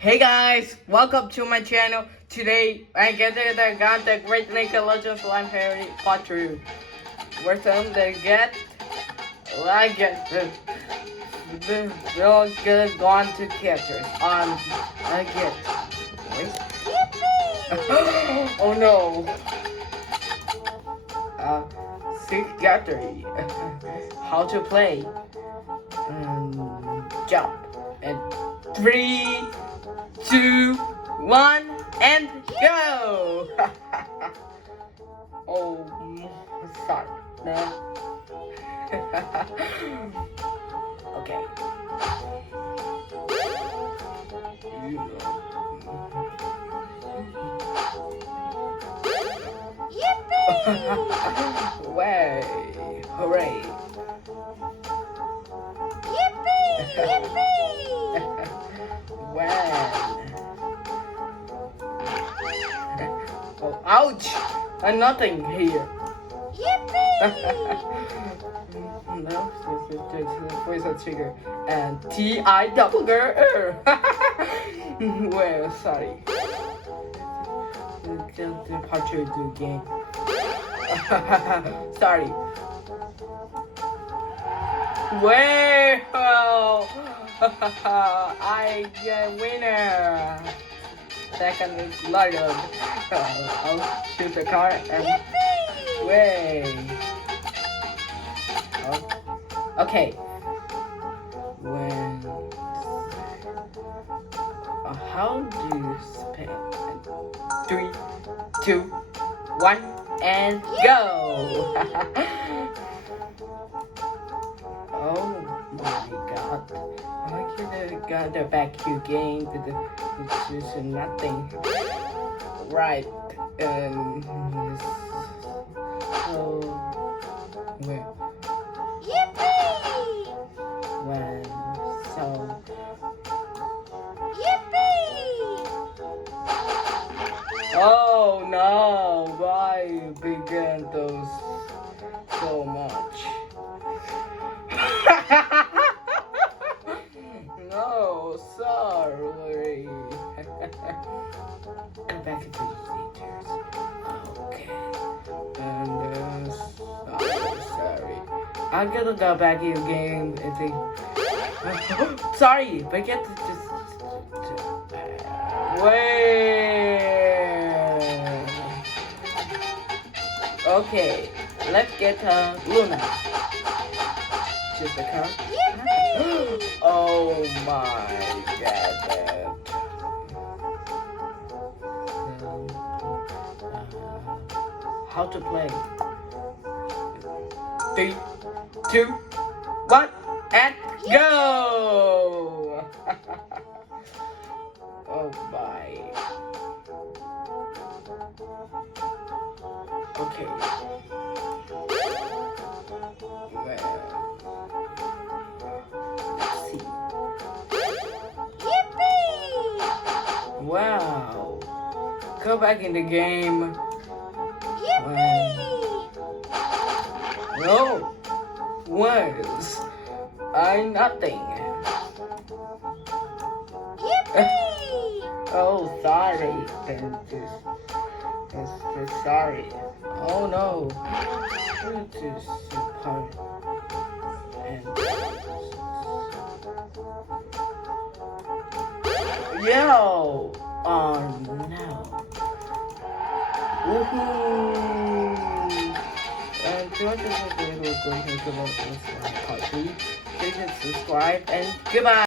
Hey guys, welcome to my channel. Today I got the great Nickelodeon slime parody part 2. Where some they get I get the real good gone to characters. I get wait. Oh no. Six Gallery. How to play. Jump. And 3, 2, 1, and go! Oh, sorry. No. Okay. Yippee! Way! Hooray! Yippee! Yippee! When? Oh, ouch! I'm nothing here. Yippee! No, voice of trigger and T-I double girl. Well, sorry. The part 2 do game. Sorry. Well, I get winner. Second is Nickelodeon. I'll choose the car and way. Okay. When how do you spell? 3, 2, 1, and go! Oh my god! I could have got the vacuum game. It's just nothing. Right. So where? Yippee! When? So. Yippee! Oh no! Why began those so much? No, sorry. Go back into the features. Okay. And sorry. I'm gonna go back in the game and think. Sorry, but get to just wait. Okay, let's get Luna. Just a car. Oh my god. How to play? 3, 2, 1, and go! Oh my. Okay. Well. Wow. Go back in the game. Yippee! No. Was I nothing? Yippee! Oh, sorry. Just sorry. Oh no. This part. Yo! Oh no. Woohoo! And if you want to see the video, go ahead and give us a part 3. Please subscribe and goodbye!